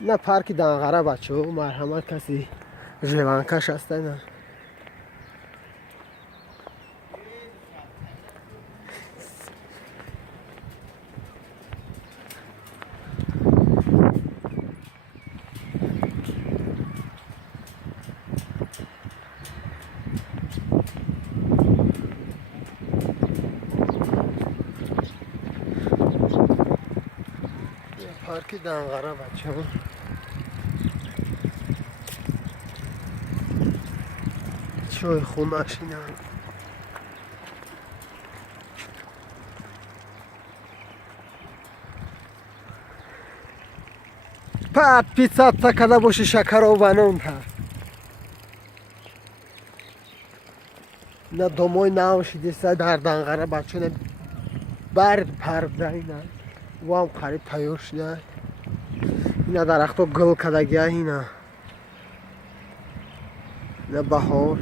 نه پارک دانغره بچه ها مرحمت کسی جوانکش هسته نه پارک دانغره بچه ها چای خونش اینا پا پیتزا تکده باشه شکر و بنون ها نه دومای نوشی دیسته در دانغره بچه نه برد پرده اینا و هم قریب تیار شده اینا درختو گل کدگی اینا نه بهار